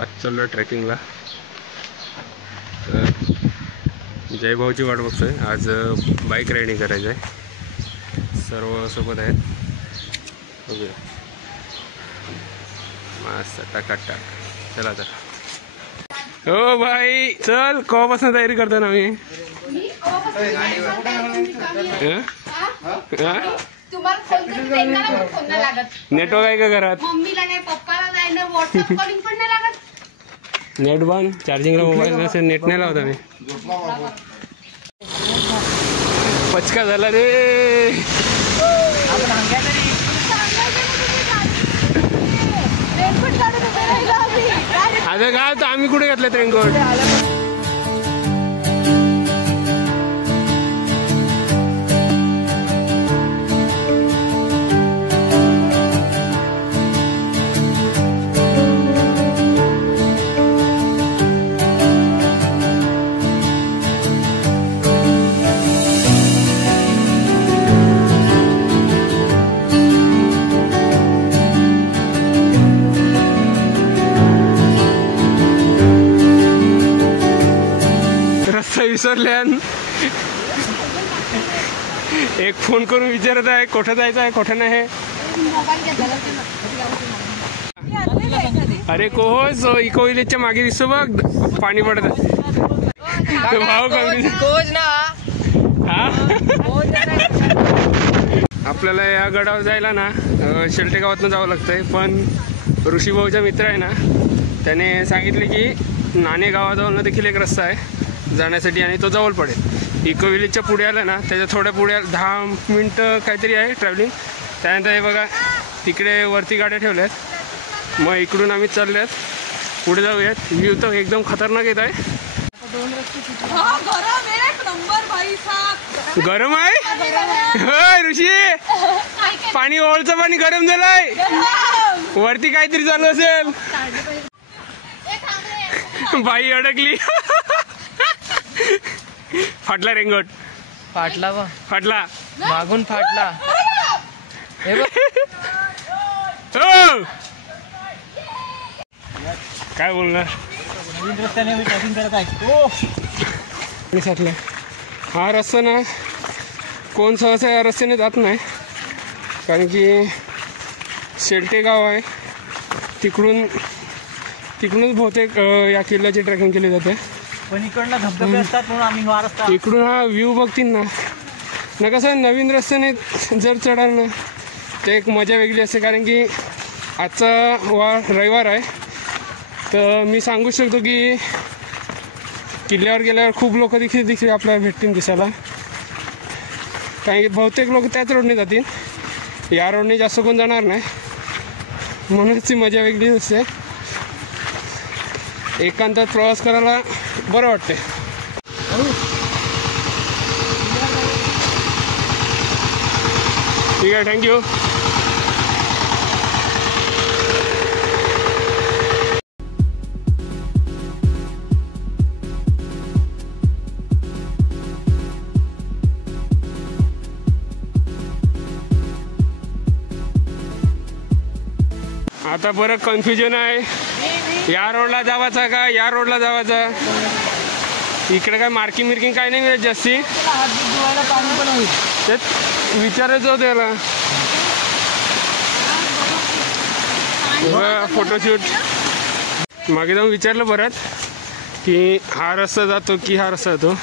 आज चाललो ट्रेकिंगला. तर जय भाऊची वाट बघतोय. आज बाईक रायडिंग करायचं आहे. सर्व सोबत आहेत. बघूया मस्त टाकाटाक. चला तर. हो भाई चल. कवापासून तयारी करतो ना मी. नेटवर्क आहे का घरात? नेट बंद. चार्जिंगला मोबाईल नसेल, नेट नाही लावता मी. पचका झाला रे. आता काय तर आम्ही कुठे घेतलं रेनकोट? विसरले. एक फोन करून विचारत आहे कुठं जायचं आहे कुठं नाही. अरे कोहोज इको विलेजच्या मागे दिसतो बघ पाणी पडत. भाऊ आपल्याला या गडावर जायला ना शेलटे गावातून जावं लागतंय. पण ऋषीभाऊचा मित्र आहे ना त्याने सांगितले की नाणे गावाजवळ देखील एक रस्ता आहे जाण्यासाठी आणि तो जवळ पडेल. इको विलेजच्या पुढे आला ना त्याच्या थोड्या पुढे 10 मिनटं काहीतरी आहे ट्रॅव्हलिंग. त्यानंतर हे बघा तिकडे वरती गाड्या ठेवल्यात. मग इकडून आम्ही चालल्यात पुढे जाऊयात. व्ह्यू तर एकदम खतरनाक येत आहे. गरम आहे होय ऋषी. पाणी ओळचं पाणी गरम झालंय. वरती काहीतरी चालू असेल. बाई अडकली. फाटला रेनकोट. फाटला बा. फाटला मागून फाटला. काय बोलणार. नवीन रस्त्याने मी ट्रॅकिंग करत आहे. हा रस्ता ना कोण सहसा या रस्त्याने जात नाही. कारण की शेलटे गाव आहे. तिकडूनच बहुतेक या किल्ल्याची ट्रेकिंग केली जाते. पण इकडनं धबधबे असतात म्हणून आम्ही हा रस्ता. इकडून हा व्ह्यू बघतील ना कसं नवीन रस्त्याने जर चढाल ना ते एक मजा वेगळी असते. कारण की आजचा रविवार आहे. तर मी सांगू शकतो की किल्ल्यावर गेल्यावर खूप लोक देखील आपल्याला भेटतील दिसायला. कारण की बहुतेक लोक त्याच रोडने जातील. या रोडने जास्त कोण जाणार नाही. म्हणूनच ती मजा वेगळीच असते. एकांतात प्रवास करायला बरं वाटते. ठीक आहे थँक्यू. आता बरं कन्फ्युजन आहे. या रोडला जावायचा का या रोडला जावायचा. इकडे काय मार्किंग काय नाही मिळत जास्ती. तेच विचारायचं होतं त्याला. फोटोशूट मागे जाऊन विचारलं परत की हा रस्ता जातो की हा रस्ता जातो.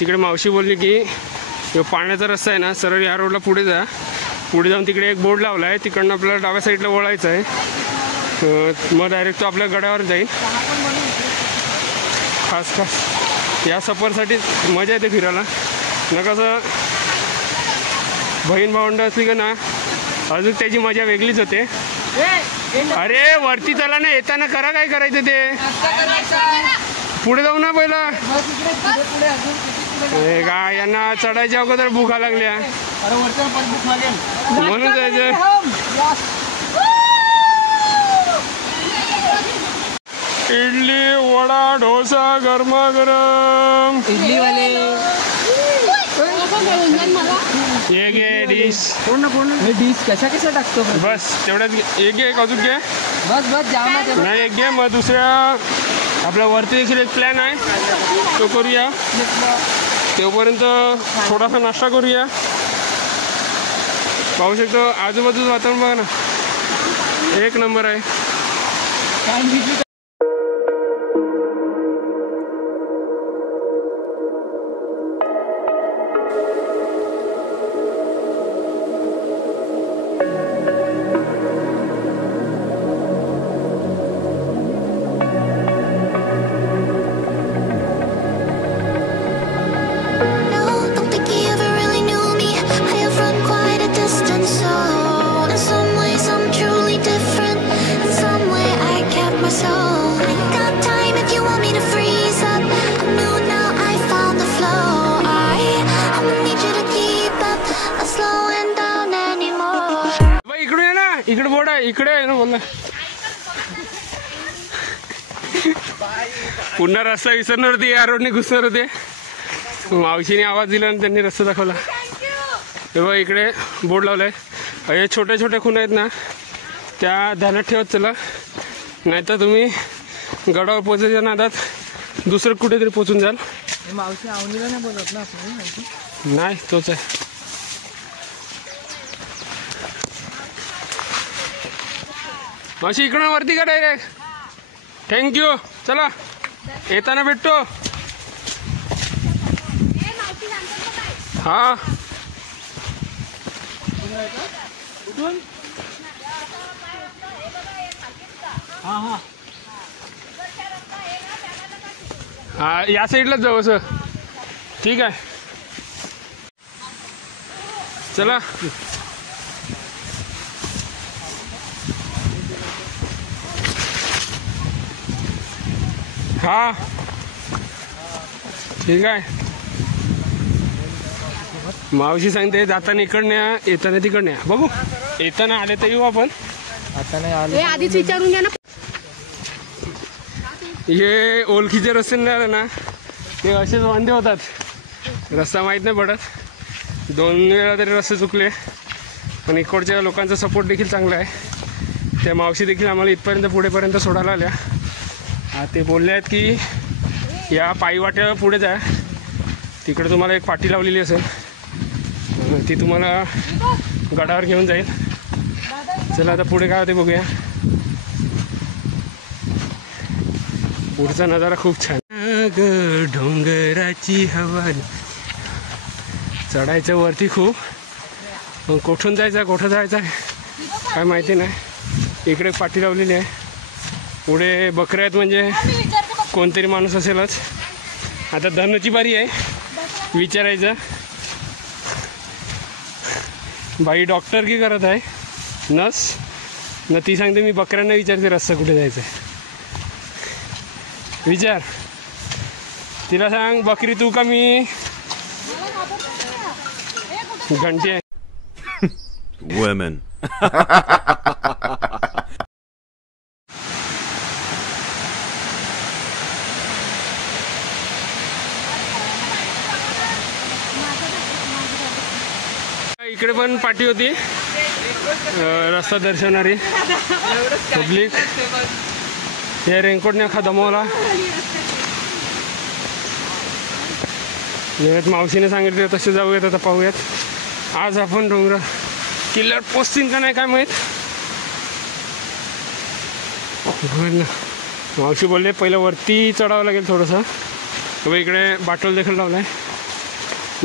तिकडे मावशी बोलली की पाण्याचा रस्ता आहे ना सरळ या रोडला पुढे जा. पुढे जाऊन तिकडे एक बोर्ड लावला आहे. तिकडनं आपल्याला डाव्या साईडला वळायचं आहे. मग डायरेक्ट तो आपल्या गडावर जाईल. खास या सफरसाठी मजा येते फिरायला ना. कसं बहीण भावंड असली का ना अजून त्याची मजा वेगळीच होते. अरे वरती चला ना. येताना करा काय करायचं ते. पुढे जाऊ ना पहिला. का यांना चढायच्या अगोदर भूका लागल्या म्हणून जायचं. इडली वडा डोसा गरमागरम. इडली वाले एक डिश पूर्ण डिश कशा टाकतो बस तेवढ्याच. एक अजून घे. बस बस जाऊ ना तेवढं. नाही एक घे, मग दुसऱ्या आपल्या वरती देखील एक प्लॅन आहे तो करूया. तोपर्यंत थोडासा नाश्ता करूया. पाहू शकतो आजूबाजूचं वातावरण बघा ना, एक नंबर आहे. इकडे बोर्ड आहे, इकडे आहे ना बोलला. पुन्हा रस्ता विसरणार होती, या रोडने घुसणार होते. मावशीने आवाज दिला आणि त्यांनी रस्ता दाखवला. तेव्हा इकडे बोर्ड लावलाय. हे छोटे छोटे खूण आहेत ना, त्या ध्यानात ठेवत चला, नाहीतर तुम्ही गडावर पोचायच्या नादात दुसरं कुठेतरी पोचून जाल. मावशी आवनीला नाही बोलत ना आपण. नाही तोच आहे. मावशी इकडून वरती का डायरेक्ट. थँक्यू. चला येताना भेटतो. हा हा या साईडलाच जाऊ असं. ठीक आहे चला. हा ठीक आहे. मावशी सांगते जाताना इकडनं या, येताना तिकडनं या. बघू येताना आले तर येऊ आपण. आता नाही आले आधीच विचारून घ्या ना. हे ओळखीचे रस्ते नाही आले ना, ते असेच वांदे होतात. रस्ता माहीत नाही पडत. 2 वेळा तरी रस्ते चुकले, पण इकडच्या लोकांचा सपोर्ट देखील चांगला आहे. त्या मावशी देखील आम्हाला इथपर्यंत पुढेपर्यंत सोडायला आल्या. ते बोलले आहेत की या पायी वाट्या पुढे जा, तिकडे तुम्हाला एक पाटी लावलेली असेल, ती तुम्हाला गडावर घेऊन जाईल. चला आता पुढे काय होते बघूया. पुढचा नजारा खूप छान. डोंगराची हवा. चढायचं वरती खूप, मग कुठून जायचं कुठं जायचं काय माहिती नाही. इकडे पाटी लावलेली आहे. पुढे बकऱ्या आहेत, म्हणजे कोणतरी माणूस असेलच. आता धनुची बारी आहे विचारायचं. बाई डॉक्टर की करत आहे, नस न ती सांगते मी बकऱ्यांना विचारते रस्ता कुठे जायचं आहे. विचार तिला, सांग बकरी तू का मी. घंटी आहे. Women. इकडे पण पाटी होती रस्ता दर्शवणारी. पब्लिक हे रेनकोटने अख्खा दमवला. मावशीने सांगितले तसे जाऊयात. आता पाहूयात आज आपण डोंगर किल्ल्यावर पोचतील का नाही काय माहीत. मावशी बोलले पहिलं वरती चढावं लागेल थोडंसं. तर इकडे बाटल देखील लावला आहे.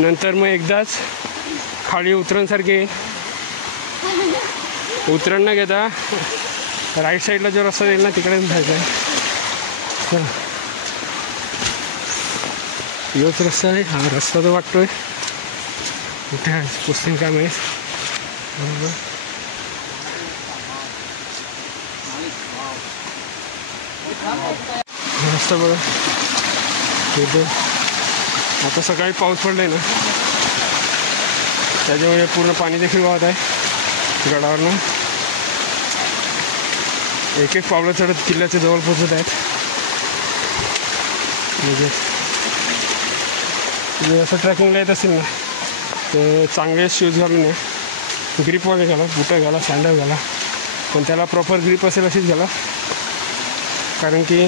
नंतर मग एकदाच खाली उतरणसारखे उतरण न घेता राईट साईडला जो रस्ता येईल ना तिकडे जायचं आहे. चला योच रस्ता आहे. हा रस्ता तो वाटतोय. कुठे आहे पुस्तिंग काय माहीत. रस्ता बघा. आता सकाळी पाऊस पडलाय ना, त्याच्यामुळे पूर्ण पाणी देखील वाहत आहे गडावरनं. एक एक पावलं चढत किल्ल्याच्या जवळ पोचत आहेत. म्हणजे असं ट्रॅकिंगला येत असेल ना तर चांगले शूज घालून या, ग्रिपवाले घाला, बुटं घाला, सँडल घाला, पण त्याला प्रॉपर ग्रीप असेल अशीच घ्याला, कारण की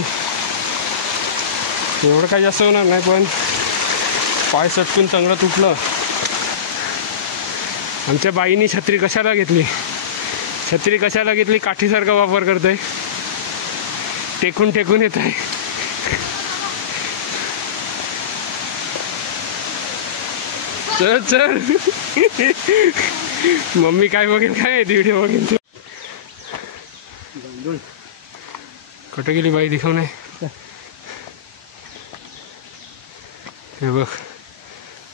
एवढं काही जास्त होणार नाही, पण पाय सटकून चांगलं तुटलं. आमच्या बाईनी छत्री कशाला घेतली, छत्री कशाला घेतली, काठीसारखा वापर करतोय, टेकून टेकून येत आहे. चल चल मम्मी काय बघेल, काय व्हिडिओ बघेल तू. कुठे गेली बाई, दिखव नाही. हे बघ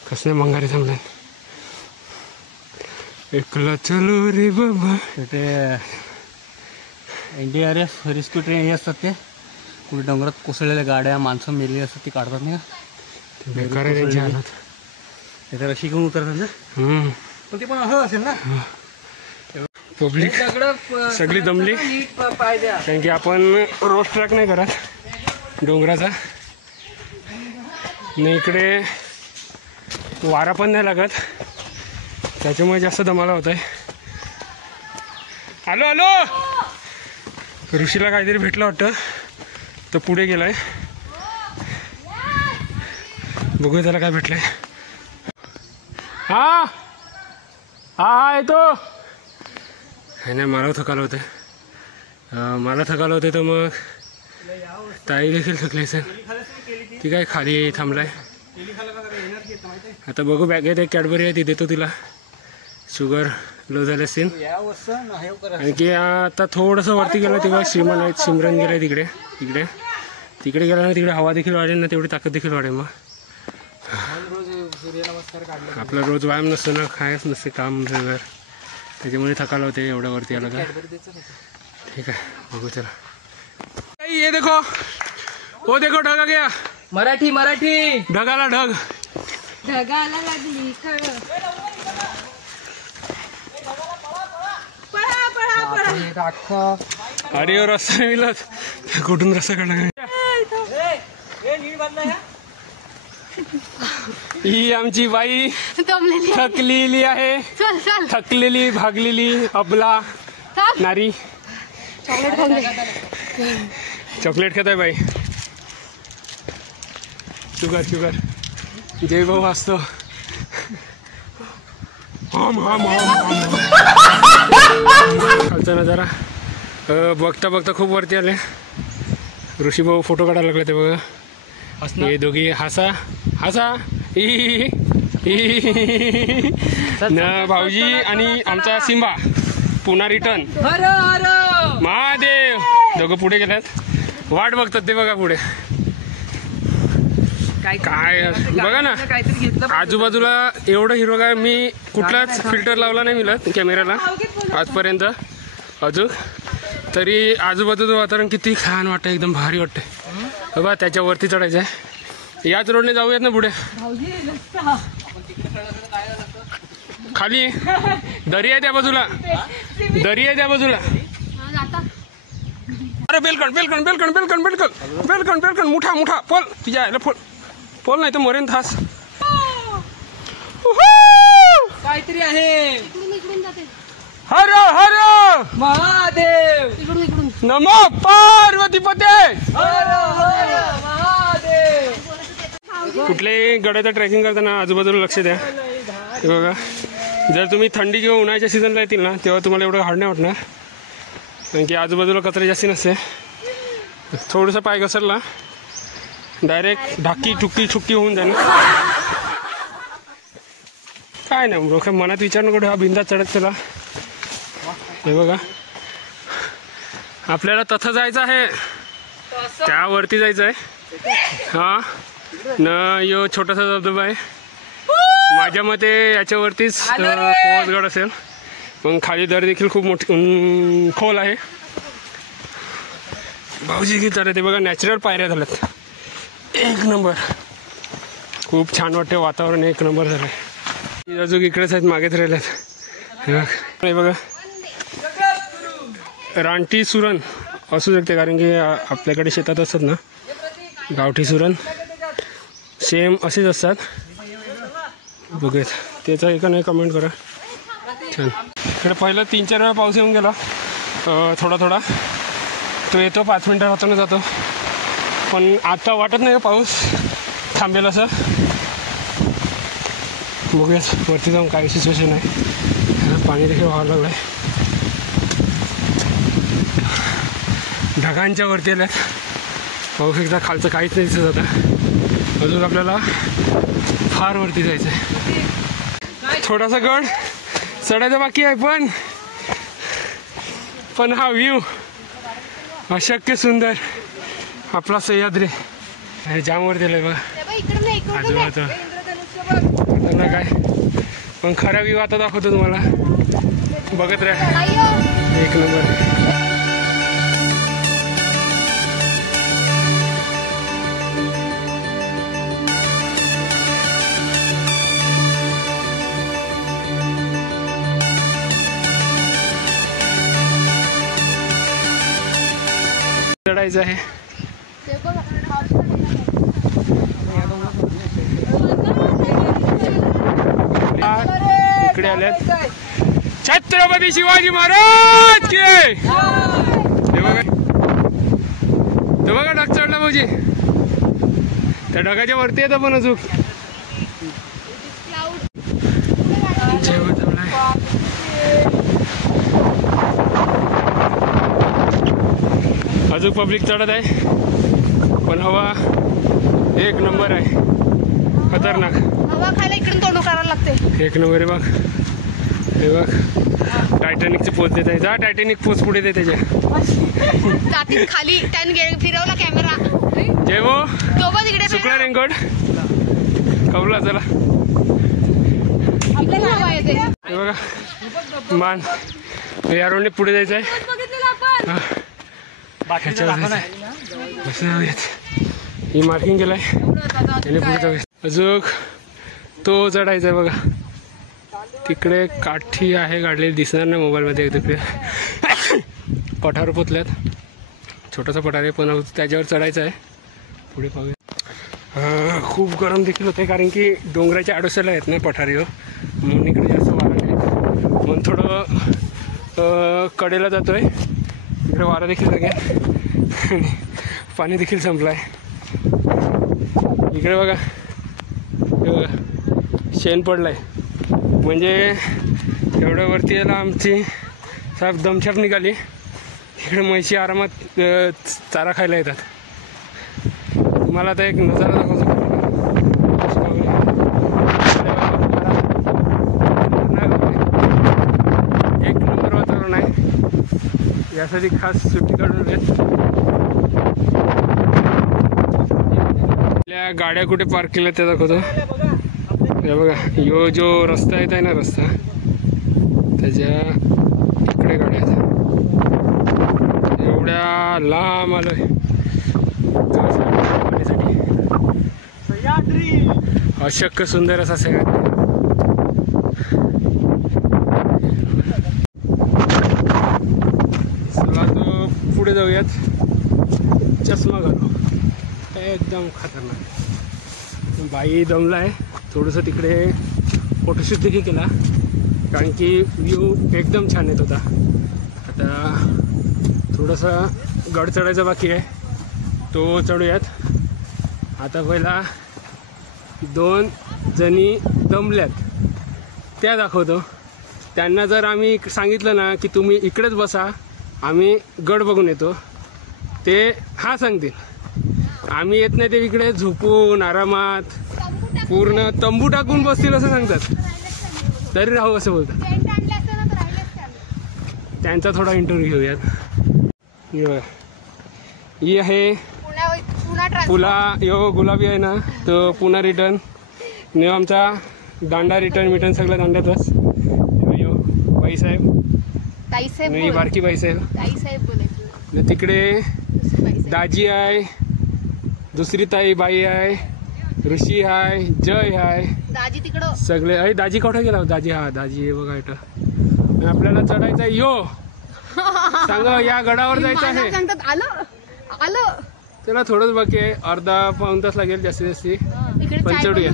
कसले मंगारे थांबले. एकला चलो रे बाबा. ते NDRF रेस्क्यू ट्रेन हे असतात, ते कुठे डोंगरात कोसळलेल्या गाड्या, माणसं मेली असतात, ती काढतात नाही का. बेकार आहे त्यांची हालत. ते तर अशी घेऊन उतरतात ना. पण ते पण असं असेल ना. पब्लिक सगळी दमली, कारण की आपण रोड ट्रॅक नाही करत डोंगराचा, नाही इकडे वारा पण नाही लागत, त्याच्यामुळे जास्त दमाला होत आहे. आलो आलो. ऋषीला काहीतरी भेटलं वाटतं, तो पुढे गेलाय. बघूया त्याला काय भेटलंय. हा हा येतो. नाही मला थकालं होतं, मला थकालं होतं, तर मग ताई देखील थकली सर. ती काय खाली थांबलाय. आता बघू बॅगेत एक कॅडबरी आहे, ती देतो तिला. शुगर लो झाले असेल, आणखी आता थोडंसं वरती गेलं तेव्हा श्रीमान आहेत, सिमरन गेलाय तिकडे. तिकडे गेला ना, तिकडे हवा देखील वाढेल ना, तेवढी ताकद देखील वाढेल. मग आपला रोज व्यायाम नसतो ना, खायच नसते, काम वगैरे, त्याच्यामुळे थकाला होते एवढ्या वरती आला का. ठीक आहे बघू चला. ये देखो, वो देखो ढग आ गया. मराठी मराठी ढगाला ढग, ढगाला लागली खळ. पळा पळा पळा. अरे रस्ता नाही मिळत, कुठून रस्ता काढला काय. ही आमची बाई थकलेली आहे, थकलेली भागलेली अबला नारी. चॉकलेट खात आहे बाई. शुगर शुगर जय भाऊ असतो. खालचा नजारा बघता बघता खूप वरती आले. ऋषी भाऊ फोटो काढायला लागले ते बघा. हे दोघी हसा हसा न भाऊजी आणि आमचा सिंबा पुन्हा रिटर्न. महादेव दोघं पुढे गेल्यात, वाट बघतात ते बघा पुढे. काय बघा ना, आजूबाजूला एवढं हिरवगार, मी कुठलाच फिल्टर लावला नाही मिळत कॅमेऱ्याला आजपर्यंत अजून, तरी आजूबाजूचं वातावरण किती छान वाटतं, एकदम भारी वाटतं. बघा त्याच्यावरती चढायचं आहे, याच रोडने जाऊयात ना पुढे. खाली दरी आहे त्या बाजूला, दरी आहे त्या बाजूला. अरे बेलकण बेलकण बेलकण बेलकण बेलकण बेलकण बेलकण मोठा मोठा पोल तुझ्या यायला पोल पोल नाही तर मरेन थास. काहीतरी आहे. हर हर महादेव नमो पार्वती पते. कुठल्याही गडाचं ट्रेकिंग करताना आजूबाजूला लक्ष द्या. हे बघा, जर तुम्ही थंडी किंवा उन्हाळ्याच्या सीझनला येतील ना, तेव्हा तुम्हाला एवढं हार्ड नाही वाटणार, कारण की आजूबाजूला कचरा जास्ती नसते. थोडंसं पाय घसरला डायरेक्ट ढाकी ठुकी छुक्की होऊन जाईल. काय नाही रोख मनात विचार नको, हा बिंदा चढत चला. हे बघा, आपल्याला तथं जायचं आहे, त्यावरती जायचं आहे. हा न यो छोटासा धबधबा आहे, माझ्या मते याच्यावरतीच कोसगड असेल, पण खाली दर देखील खूप मोठी खोल आहे. भाऊजी किती चालत ते बघा, नॅचरल पायऱ्या झाल्यात, एक नंबर. खूप छान वाटते, वातावरण एक नंबर झालं आहे. अजून इकडेच आहेत, मागेच राहिल्यात. हे बघा रानटी सुरण असू शकते, कारण की आपल्याकडे शेतात असतात ना गावठी सुरण, सेम असेच असतात. बघूयात त्याचा एका नाही कमेंट करा. छान. इकडे पहिलं 3-4 वेळा पाऊस येऊन गेला, थोडा थोडा तो येतो, 5 मिनटं राहतो जातो. पण आता वाटत नाही पाऊस थांबेल असं. बघूयात वरती जाऊन काय सिच्युएशन आहे. पाणी देखील व्हायला लागलं आहे. ढगांच्या वरती आल्यात. पाऊस एकदा खालचं काहीच नाही दिसत आता. अजून आपल्याला फार वरती जायचं आहे. थोडासा गड चढायचा बाकी आहे, पण हा व्ह्यू अशक्य सुंदर. आपला सह्याद्री आणि जामवर दिलंय बघा आजूबाजूला. खतरनाक आहे, पण खरा व्ह्यू आता दाखवतो तुम्हाला. बघत राहा, एक नंबर आहे. चढायचं आहे. इकडे आल्यात छत्रपती शिवाजी महाराज के. हे बघा, ते बघा ढग चढला भाऊजी. त्या ढगाच्या वरती येतं पण अजून अजून पब्लिक चढत आहे. पण हवा एक नंबर आहे, खतरनाक. हवा खायला इकडून तोंड करायला लागते. एक नंबर आहे बघ. हे बघ टायटॅनिकची पोच देत आहे. जा टायटॅनिक पोच पुढे दे त्याच्या जातील खाली. त्याने फिरवला कॅमेरा. जय भो. तो बघ इकडे सुकला रेनकोट कवला. चला आपल्याला हवा येते. हे बघा मान या रोडने पुढे जायचं आहे. ही मार्किंग केलंय आणि पुढे जाऊया. अजून तो चढायचा आहे बघा. तिकडे काठी आहे काढलेली, दिसणार नाही मोबाईलमध्ये. तिकडे पठार पोचल्यात, छोटासा पठार आहे, पण त्याच्यावर चढायचं आहे. पुढे पाहूया. खूप गरम देखील होते, कारण की डोंगराच्या आडोशाला येत नाही पठारीवर, म्हणून इकडे जास्त वारा नाही. म्हणून थोडं कडेला जातो आहे. इकडे वारा देखील लागेल आणि पाणी देखील संपलं आहे. इकडे बघा, हे बघा शेण पडलं आहे. म्हणजे एवढ्या वरती यायला आमची साहेब दमछाप निघाली. इकडे म्हशी आरामात चारा खायला येतात. मला आता एक नजारा दाखवतो. एक नंबर वातावरण आहे. यासाठी खास सुट्टी काढून घेत. आपल्या गाड्या कुठे पार्क केल्या ते दाखवतो. हे बघा, यो जो रस्ता येत आहे ना, रस्ता त्याच्या इकडे गाड्या आहेत. एवढ्या लांब आलोय अशक्य सुंदर असा सह्याद्री. चला तो पुढे जाऊयात. चष्मा घालू, एकदम खतरनाक. बाई दमला आहे. थोडंसं तिकडे फोटोशूट देखील केला, कारण की व्ह्यू एकदम छान येत होता. आता थोडंसं गड चढायचा बाकी आहे, तो चढूयात. आता पहिला 2 जणी दमल्यात त्या दाखवतो. त्यांना जर आम्ही सांगितलं ना की तुम्ही इकडेच बसा, आम्ही गड बघून येतो, ते हा सांगतील. आम्ही येत नाही, ते इकडे झोपून आरामात पूर्ण तंबू टाकून बसतील असं सांगतात, तरी राहू असं बोलतात. त्यांचा थोडा इंटरव्ह्यू घेऊयात. ही आहे पुला, यो गुलाबी आहे ना, तो पुन्हा रिटर्न नेऊ. आमचा दांडा रिटर्न सगळं दांड्यातच. यो बाईसाहेब, मी बारकी बाईसाहेब. तिकडे दाजी आहे, दुसरी ताई बाई आहे, ऋषी आहे, जय आहे, दाजी तिकडं सगळे. अरे दाजी कुठे गेला? दाजी, हा दाजी आहे बघा इथं. आपल्याला चढायचं आहे. यो सांगा, या गडावर जायचं आहे. आलं चला थोडंच बाकी आहे, अर्धा पाऊण तास लागेल जास्तीत जास्त, पण चढूया.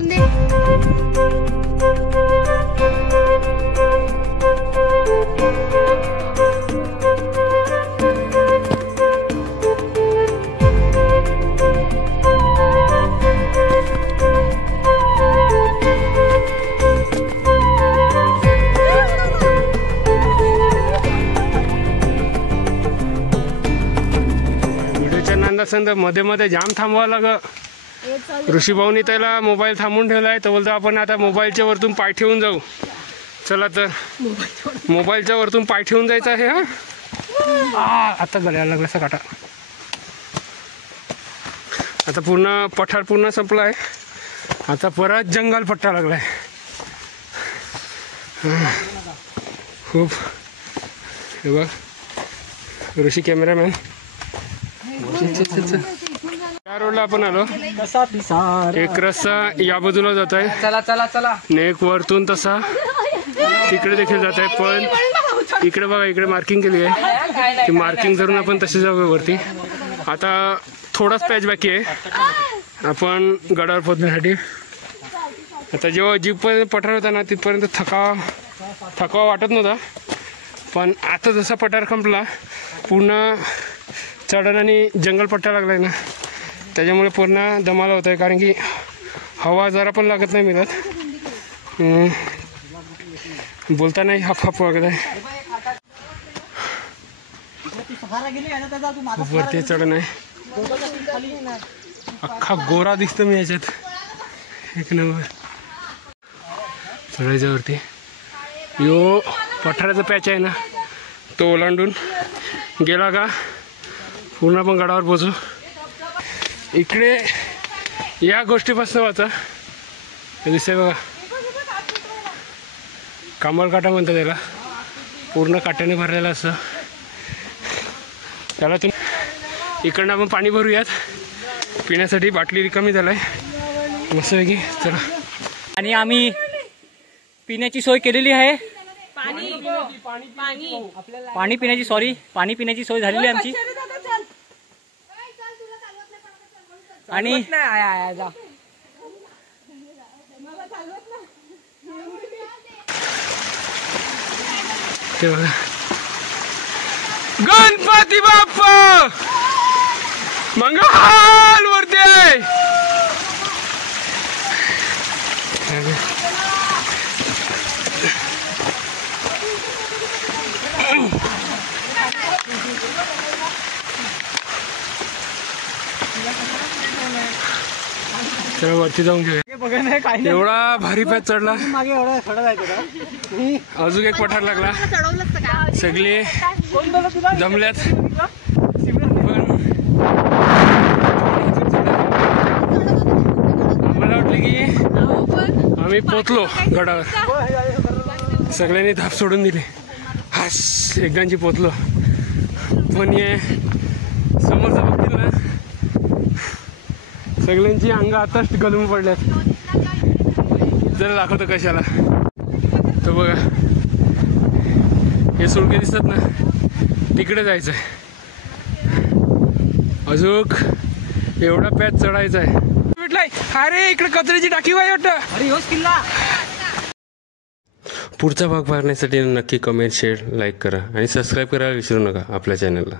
अंदाज संद मध्ये मध्ये जाम थांबवा लाग. ऋषीभाऊनी त्याला मोबाईल थांबून ठेवलाय. तर बोलतो आपण आता मोबाईलच्या वरतून पाय ठेवून जाऊ. चला तर मोबाईलच्या वरतून पाय ठेवून जायचं आहे. हा आता गळ्याला लागला असा काटा. आता पूर्ण पठार पूर्ण संपला आहे. आता परत जंगल पट्टा लागलाय. खूप हे बघ ऋषी कॅमेरामॅन. त्या रोडला आपण आलो. एक रस्ता या बाजूला जात आहे. चला चला चला. एक वरतून तसा तिकडे देखील जात आहे. पण इकडे बघा इकडे मार्किंग केली आहे. ती मार्किंग करून आपण तसे जाऊ वरती. आता थोडाच पॅच बाकी आहे आपण गडावर पोहोचण्यासाठी. आता जेव्हा जीप पठार होता ना तिथपर्यंत थकावा वाटत नव्हता. पण आता जसा पठार संपला पूर्ण चढण आणि जंगल पट्टा लागला आहे ना त्याच्यामुळे पूर्ण दमाला होत आहे. कारण की हवा जरा पण लागत नाही मिळत. बोलतानाही हाफ वागत आहे. वरती चढण आहे. अख्खा गोरा दिसतो मी याच्यात. एक नंबर चढायच्या वरती. यो पठाराचा पॅच आहे ना तो ओलांडून गेला का पूर्ण आपण गडावर पोचू. इकडे या गोष्टीपासून वाचा दिसतंय बघा. कांबळ काटा म्हणतात त्याला. पूर्ण काट्याने भरलेला असं. त्याला इकडनं आपण पाणी भरूयात. पिण्यासाठी बाटली रिकामी झालाय मस्तपैकी. चला. आणि आम्ही पिण्याची सोय केलेली आहे. पाणी पिण्याची सोय झालेली आहे आमची. आणि ते बघा गणपती बाप्पा मंगल वरती आहे. चला वरती जाऊन घेऊया. एवढा भारी पॅच चढला. अजून एक पठार लागला. सगळे दमल्यात. पण आम्हाला वाटलं की आम्ही पोचलो गडावर. सगळ्यांनी धाप सोडून दिली. हास एकदांची पोचलो. पण हे समोरचं बघतील ना सगळ्यांची अंग आताच गलून पडल्यात. जरा दाखवतो कशाला. तो बघा हे सुळके दिसतात ना तिकडे जायचं आहे. अजून एवढा पॅच चढायचा आहे. भेटलाय. अरे इकडे कचऱ्याची टाकी वाई वाटतं. अरे होच किल्ला. पुढचा भाग पाहण्यासाठी नक्की कमेंट शेअर लाईक करा आणि सबस्क्राईब करायला विसरू नका आपल्या चॅनलला.